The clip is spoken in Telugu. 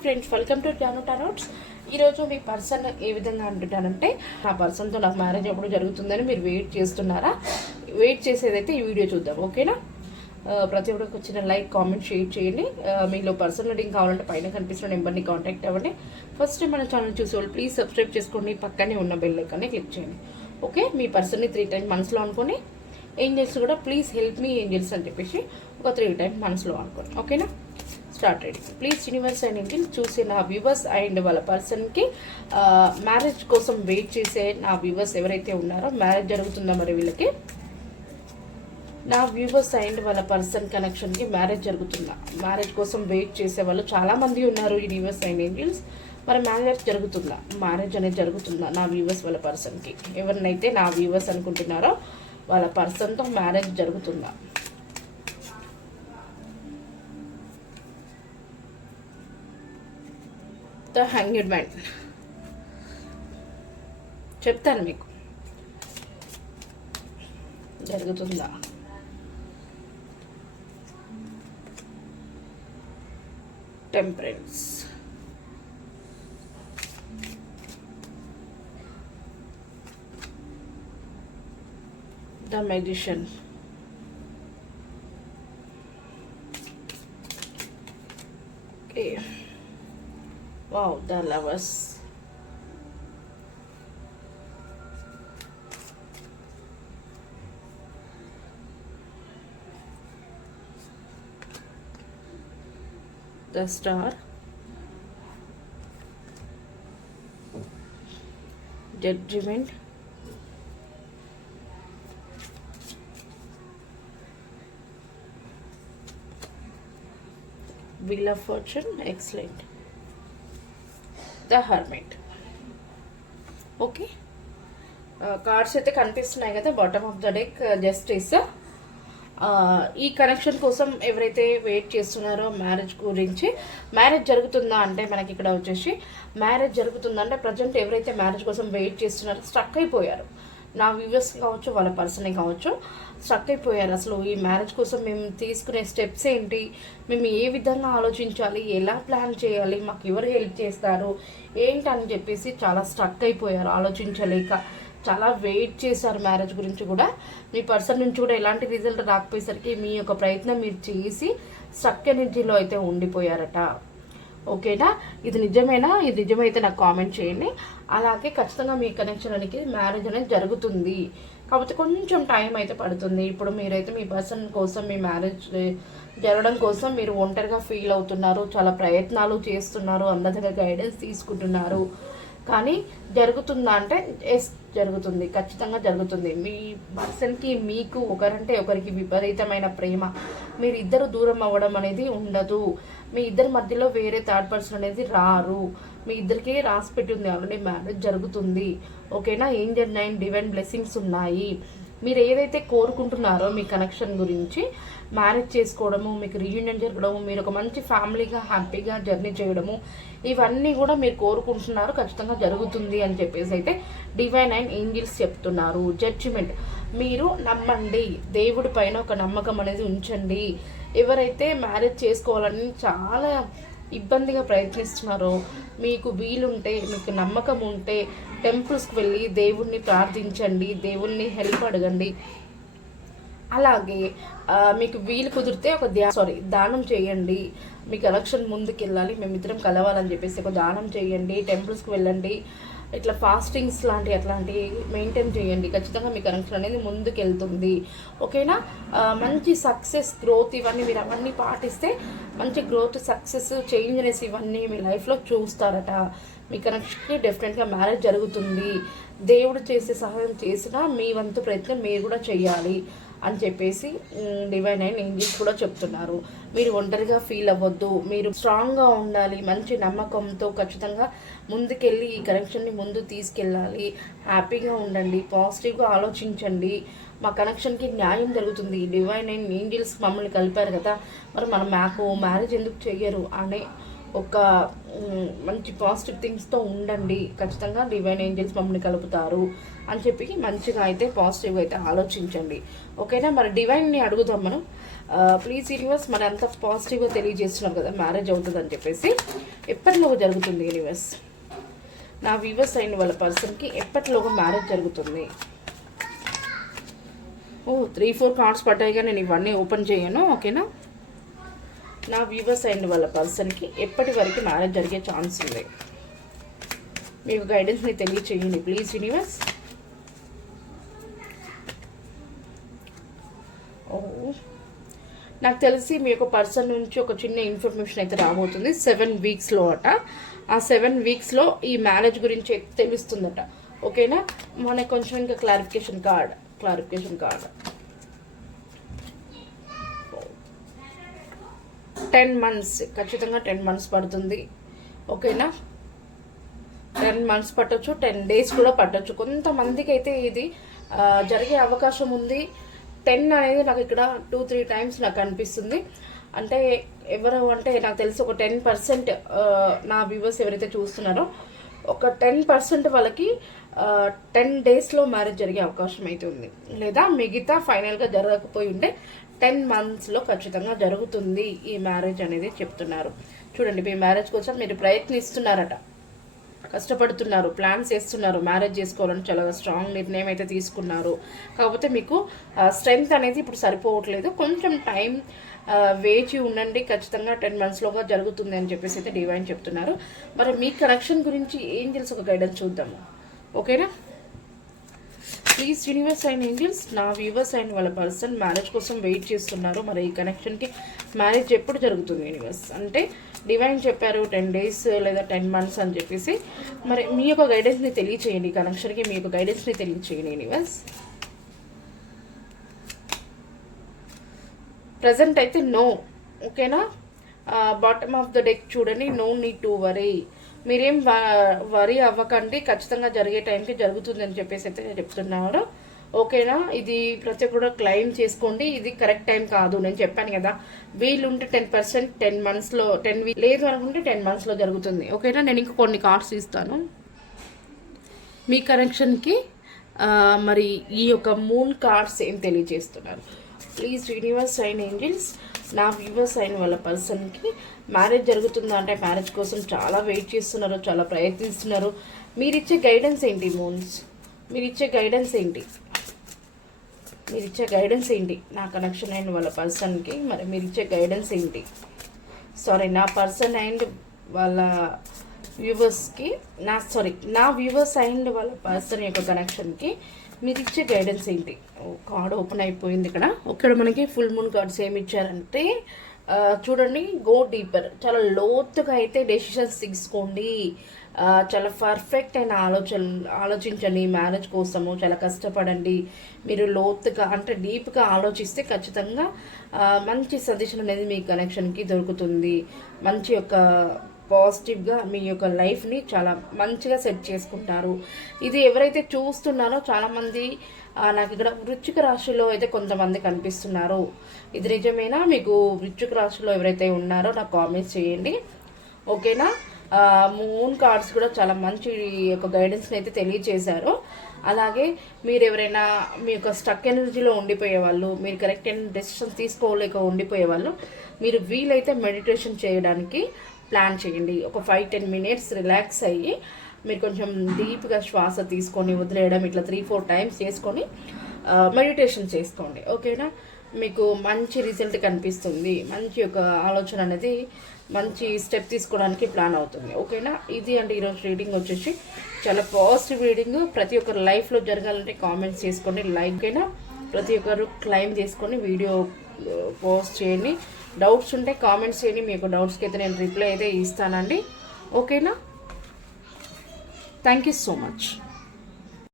Friends, welcome to Tano tarots. ఈరోజు మీ పర్సన్ ఏ విధంగా అంటున్నానంటే, నా పర్సన్తో నాకు మ్యారేజ్ ఎప్పుడు జరుగుతుందని మీరు వెయిట్ చేస్తున్నారా? వెయిట్ చేసేదైతే ఈ వీడియో చూద్దాం, ఓకేనా? ప్రతి ఒక్కరికి వచ్చిన లైక్, కామెంట్, షేర్ చేయండి. మీలో పర్సనల్ రీడింగ్ కావాలంటే పైన కనిపిస్తున్న నెంబర్ని కాంటాక్ట్ అవ్వండి. ఫస్ట్ టైం మన ఛానల్ చూసే వాళ్ళు ప్లీజ్ సబ్స్క్రైబ్ చేసుకోండి, పక్కనే ఉన్న బెల్ ఐకాన్ని క్లిక్ చేయండి. ఓకే, మీ పర్సన్ని 3 times మనసులో అనుకొని, ఏంజల్స్ కూడా ప్లీజ్ హెల్ప్ మీ ఏంజల్స్ అని చెప్పేసి ఒక 3 times మనసులో అనుకోండి, ఓకేనా? Start reading. Please universe and Angel చూసే నా వ్యూవర్స్ అండ్ వాళ్ళ పర్సన్కి మ్యారేజ్ కోసం వెయిట్ చేసే నా వ్యూవర్స్ ఎవరైతే ఉన్నారో, మ్యారేజ్ జరుగుతుందో మరి వీళ్ళకి, నా వ్యూవర్స్ అండ్ వాళ్ళ పర్సన్ కనెక్షన్కి మ్యారేజ్ జరుగుతుందా? మ్యారేజ్ కోసం వెయిట్ చేసే వాళ్ళు చాలామంది ఉన్నారు యూనివర్స్ అండ్ ఏంజల్స్. మరి మ్యారేజ్ జరుగుతుందా? మ్యారేజ్ అనేది జరుగుతుందా నా వ్యూవర్స్ వాళ్ళ పర్సన్కి? ఎవరినైతే నా వ్యూవర్స్ అనుకుంటున్నారో వాళ్ళ పర్సన్తో మ్యారేజ్ జరుగుతుందా? ద హ్యాంగ్డ్ మ్యాన్ చెప్తాను మీకు, జరుగుతుందా? Temperance, the magician, okay. Wow, the lovers, the star, judgment, wheel of fortune, excellent, the hermit. Okay, cards అయితే కనిపిస్తున్నాయి కదా, bottom of the deck justice. ఈ కనెక్షన్ కోసం ఎవరైతే వెయిట్ చేస్తున్నారో మ్యారేజ్ గురించి, మ్యారేజ్ జరుగుతుందా అంటే మనకి ఇక్కడ వచ్చేసి మ్యారేజ్ జరుగుతుందంటే ప్రజెంట్ ఎవరైతే మ్యారేజ్ కోసం వెయిట్ చేస్తున్నారో స్ట్రక్ అయిపోయారు. నా వ్యూవర్స్ కావచ్చు, వాళ్ళ పర్సనే కావచ్చు, స్ట్రక్ అయిపోయారు. అసలు ఈ మ్యారేజ్ కోసం మేము తీసుకునే స్టెప్స్ ఏంటి, మేము ఏ విధంగా ఆలోచించాలి, ఎలా ప్లాన్ చేయాలి, మాకు ఎవరు హెల్ప్ చేస్తారు ఏంటని చెప్పేసి చాలా స్ట్రక్ అయిపోయారు, ఆలోచించలేక చాలా వెయిట్ చేశారు. మ్యారేజ్ గురించి కూడా మీ పర్సన్ నుంచి కూడా ఎలాంటి రిజల్ట్ రాకపోయేసరికి మీ యొక్క ప్రయత్నం మీరు చేసి స్ట్రక్ ఎనర్జీలో అయితే ఉండిపోయారట, ఓకేనా? ఇది నిజమేనా? ఇది నిజమైతే నాకు కామెంట్ చేయండి. అలాగే ఖచ్చితంగా మీ కనెక్షన్ అనేది మ్యారేజ్ అనేది జరుగుతుంది, కాకపోతే కొంచెం టైం అయితే పడుతుంది. ఇప్పుడు మీరైతే మీ పర్సన్ కోసం, మీ మ్యారేజ్ జరగడం కోసం మీరు ఒంటరిగా ఫీల్ అవుతున్నారు, చాలా ప్రయత్నాలు చేస్తున్నారు, అందరి దగ్గర గైడెన్స్ తీసుకుంటున్నారు. కానీ జరుగుతుందా అంటే ఎస్, జరుగుతుంది, ఖచ్చితంగా జరుగుతుంది. మీ పర్సన్కి మీకు ఒకరంటే ఒకరికి విపరీతమైన ప్రేమ, మీరు ఇద్దరు దూరం అవ్వడం అనేది ఉండదు. మీ ఇద్దరి మధ్యలో వేరే థర్డ్ పర్సన్ అనేది రారు. మీ ఇద్దరికి రాసి పెట్టుంది ఆల్రెడీ, మ్యారేజ్ జరుగుతుంది, ఓకేనా? ఏంజెల్ 9 డివైన్ బ్లెస్సింగ్స్ ఉన్నాయి. మీరు ఏదైతే కోరుకుంటున్నారో మీ కనెక్షన్ గురించి, మ్యారేజ్ చేసుకోవడము, మీకు రీయూనియన్ జరగడము, మీరు ఒక మంచి ఫ్యామిలీగా హ్యాపీగా జర్నీ చేయడము, ఇవన్నీ కూడా మీరు కోరుకుంటున్నారు, ఖచ్చితంగా జరుగుతుంది అని చెప్పేసి అయితే డివైన్ అండ్ ఏంజల్స్ చెప్తున్నారు. జడ్జిమెంట్, మీరు నమ్మండి, దేవుడి పైన ఒక నమ్మకం అనేది ఉంచండి. ఎవరైతే మ్యారేజ్ చేసుకోవాలని చాలా ఇబ్బందిగా ప్రయత్నిస్తున్నారో, మీకు వీలుంటే, మీకు నమ్మకం ఉంటే టెంపుల్స్కి వెళ్ళి దేవుణ్ణి ప్రార్థించండి, దేవుణ్ణి హెల్ప్ అడగండి. అలాగే మీకు వీలు కుదిరితే ఒక దానం చేయండి. మీ కలెక్షన్ ముందుకు వెళ్ళాలి, మేమిద్దరం కలవాలని చెప్పేసి ఒక దానం చేయండి, టెంపుల్స్కి వెళ్ళండి, ఇట్లా ఫాస్టింగ్స్ లాంటివి అట్లాంటివి మెయింటైన్ చేయండి. ఖచ్చితంగా మీ కనెక్షన్ అనేది ముందుకు వెళ్తుంది, ఓకేనా? మంచి సక్సెస్, గ్రోత్, ఇవన్నీ మీరు అవన్నీ పాటిస్తే మంచి గ్రోత్, సక్సెస్, చేంజ్నెస్ ఇవన్నీ మీ లైఫ్లో చూస్తారట. మీ కనెక్షన్కి డెఫినెట్గా మ్యారేజ్ జరుగుతుంది. దేవుడు చేసే సహాయం చేసినా మీ వంతు ప్రయత్నం మీరు కూడా చేయాలి అని చెప్పేసి డివైన్ అండ్ ఏంజల్స్ కూడా చెప్తున్నారు. మీరు ఒంటరిగా ఫీల్ అవ్వద్దు, మీరు స్ట్రాంగ్గా ఉండాలి, మంచి నమ్మకంతో ఖచ్చితంగా ముందుకెళ్ళి ఈ కనెక్షన్ని ముందు తీసుకెళ్ళాలి. హ్యాపీగా ఉండండి, పాజిటివ్గా ఆలోచించండి. మా కనెక్షన్కి న్యాయం జరుగుతుంది. డివైన్ అండ్ ఏంజల్స్ మమ్మల్ని కలిపారు కదా, మరి మనం మాకు మ్యారేజ్ ఎందుకు చెయ్యరు అనే ఒక మంచి పాజిటివ్ థింగ్స్తో ఉండండి. ఖచ్చితంగా డివైన్ ఏంజల్స్ మమ్మల్ని కలుపుతారు అని చెప్పి మంచిగా అయితే పాజిటివ్గా అయితే ఆలోచించండి, ఓకేనా? మరి డివైన్ని అడుగుదాం మనం. ప్లీజ్ యూనివర్స్ మరి అంత పాజిటివ్గా తెలియజేస్తున్నారు కదా మ్యారేజ్ అవుతుందని చెప్పేసి. ఎప్పటిలోగా జరుగుతుంది యూనివర్స్? నా వ్యూవర్స్ అయిన వాళ్ళ పర్సన్కి ఎప్పటిలోగా మ్యారేజ్ జరుగుతుంది? 3-4 కార్డ్స్ పడ్డాయిగా, నేను ఇవన్నీ ఓపెన్ చేయను. ఓకేనా? నా వ్యూవర్స్ అయిన వాళ్ళ పర్సన్కి ఎప్పటి వరకు మ్యారేజ్ జరిగే ఛాన్స్ ఉంది? మీకు గైడెన్స్ని తెలియచేయండి ప్లీజ్ యూనివర్స్. నాకు తెలిసి మీ యొక్క పర్సన్ నుంచి ఒక చిన్న ఇన్ఫర్మేషన్ అయితే రాబోతుంది 7 వీక్స్లో అట. ఆ 7 వీక్స్లో ఈ మ్యారేజ్ గురించి తెలుస్తుందట. ఓకేనా? మనకు కొంచెం ఇంకా క్లారిఫికేషన్ కార్డ్ 10 మంత్స్, ఖచ్చితంగా 10 మంత్స్ పడుతుంది. ఓకేనా? 10 మంత్స్ పట్టొచ్చు, 10 days కూడా పట్టొచ్చు. కొంతమందికి అయితే ఇది జరిగే అవకాశం ఉంది. 10 అనేది నాకు ఇక్కడ 2-3 times నాకు అనిపిస్తుంది. అంటే ఎవరు అంటే నాకు తెలిసి ఒక 10% నా వ్యూవర్స్ ఎవరైతే చూస్తున్నారో ఒక 10% వాళ్ళకి 10 daysలో మ్యారేజ్ జరిగే అవకాశం అయితే ఉంది. లేదా మిగతా ఫైనల్గా జరగకపోయి ఉంటే 10 monthsలో ఖచ్చితంగా జరుగుతుంది ఈ మ్యారేజ్ అనేది చెప్తున్నారు. చూడండి, మీ మ్యారేజ్ కోసం మీరు ప్రయత్నిస్తున్నారట, కష్టపడుతున్నారు, ప్లాన్స్ చేస్తున్నారు, మ్యారేజ్ చేసుకోవాలని చాలా స్ట్రాంగ్ నిర్ణయం అయితే తీసుకున్నారు. కాకపోతే మీకు స్ట్రెంగ్త్ అనేది ఇప్పుడు సరిపోవట్లేదు. కొంచెం టైం వేచి ఉండండి, ఖచ్చితంగా 10 monthsలోగా జరుగుతుంది అని చెప్పేసి అయితే డివైన్ చెప్తున్నారు. మరి మీ కనెక్షన్ గురించి ఏంజల్స్ ఒక గైడెన్స్ చూద్దాము. ఓకేనా? ప్లీజ్ యూనివర్స్ అండ్ ఏంజల్స్, నా వ్యూవర్స్ అండ్ వాళ్ళ పర్సన్ మ్యారేజ్ కోసం వెయిట్ చేస్తున్నారు. మరి ఈ కనెక్షన్కి మ్యారేజ్ ఎప్పుడు జరుగుతుంది యూనివర్స్? అంటే డివైన్ చెప్పారు 10 days లేదా 10 months అని చెప్పేసి. మరి మీ యొక్క గైడెన్స్ని తెలియచేయండి, ఈ కనెక్షన్కి మీ యొక్క గైడెన్స్ని తెలియచేయండి యూనివర్స్. ప్రజెంట్ అయితే నో. ఓకేనా? బాటమ్ ఆఫ్ ద డెక్ చూడండి, నో నీడ్ టు వరీ. మీరేం వరీ అవ్వకండి, ఖచ్చితంగా జరిగే టైంకి జరుగుతుంది అని చెప్పేసి అయితే చెప్తున్నారు. ఓకేనా? ఇది ప్రతి ఒక్కరు క్లెయిమ్ చేసుకోండి. ఇది కరెక్ట్ టైం కాదు, నేను చెప్పాను కదా. వీలుంటే 10%, 10 monthsలో 10 weeks, లేదు అనుకుంటే 10 monthsలో జరుగుతుంది. ఓకేనా? నేను ఇంకా కొన్ని కార్డ్స్ ఇస్తాను మీ కనెక్షన్కి. మరి ఈ యొక్క మూన్ కార్డ్స్ ఏం తెలియజేస్తున్నారు? ప్లీజ్ యూనివర్స్ అండ్ ఏంజల్స్, నా వ్యూవర్స్ అయిన వాళ్ళ పర్సన్కి మ్యారేజ్ జరుగుతుందా అంటే మ్యారేజ్ కోసం చాలా వెయిట్ చేస్తున్నారు, చాలా ప్రయత్నిస్తున్నారు. మీరిచ్చే గైడెన్స్ ఏంటి మూన్స్? మీరిచ్చే గైడెన్స్ ఏంటి నా కనెక్షన్ అయిన వాళ్ళ పర్సన్కి? మరి మీరిచ్చే గైడెన్స్ ఏంటి? నా పర్సన్ అండ్ వాళ్ళ వ్యూవర్స్కి, నా వ్యూవర్స్ అండ్ వాళ్ళ పర్సన్ యొక్క కనెక్షన్కి మీరు ఇచ్చే గైడెన్స్ ఏంటి? కార్డ్ ఓపెన్ అయిపోయింది ఇక్కడ. ఇక్కడ మనకి ఫుల్ మూన్ కార్డ్స్ ఏమి ఇచ్చారంటే చూడండి, గో డీపర్, చాలా లోతుగా అయితే డెసిషన్స్ తీసుకోండి, చాలా పర్ఫెక్ట్ అయిన ఆలోచించండి మ్యారేజ్ కోసము, చాలా కష్టపడండి. మీరు లోతుగా అంటే డీప్గా ఆలోచిస్తే ఖచ్చితంగా మంచి సజెషన్ అనేది మీ కనెక్షన్కి దొరుకుతుంది. మంచి యొక్క పాజిటివ్గా మీ యొక్క లైఫ్ని చాలా మంచిగా సెట్ చేసుకుంటారు. ఇది ఎవరైతే చూస్తున్నారో చాలామంది నాకు ఇక్కడ వృశ్చిక రాశిలో అయితే కొంతమంది కనిపిస్తున్నారు. ఇది నిజమేనా? మీకు వృశ్చిక రాశిలో ఎవరైతే ఉన్నారో నాకు కామెంట్స్ చేయండి. ఓకేనా? మూన్ కార్డ్స్ కూడా చాలా మంచి యొక్క గైడెన్స్ని అయితే తెలియజేశారు. అలాగే మీరు ఎవరైనా మీ యొక్క స్టక్ ఎనర్జీలో ఉండిపోయే వాళ్ళు, మీరు కరెక్ట్ అయిన డెసిషన్స్ తీసుకోలేక ఉండిపోయే వాళ్ళు, మీరు వీలైతే మెడిటేషన్ చేయడానికి ప్లాన్ చేయండి. ఒక 5-10 minutes రిలాక్స్ అయ్యి మీరు కొంచెం డీప్గా శ్వాస తీసుకొని వదిలేయడం, ఇట్లా 3-4 times చేసుకొని మెడిటేషన్ చేసుకోండి. ఓకేనా? మీకు మంచి రిజల్ట్ కనిపిస్తుంది. మంచి ఒక ఆలోచన అనేది మంచి స్టెప్ తీసుకోవడానికి ప్లాన్ అవుతుంది. ఓకేనా? ఇది అంటే ఈరోజు రీడింగ్ వచ్చేసి చాలా పాజిటివ్ రీడింగ్. ప్రతి ఒక్కరు లైఫ్లో జరగాలంటే కామెంట్స్ చేసుకోండి, లైక్ అయినా ప్రతి ఒక్కరు క్లైమ్ చేసుకొని వీడియో పోస్ట్ చేయండి. డౌట్స్ ఉంటే కామెంట్స్ చేయండి. మీకు డౌట్స్కి అయితే నేను రిప్లై అయితే ఇస్తానండి. ఓకేనా? Thank you so much.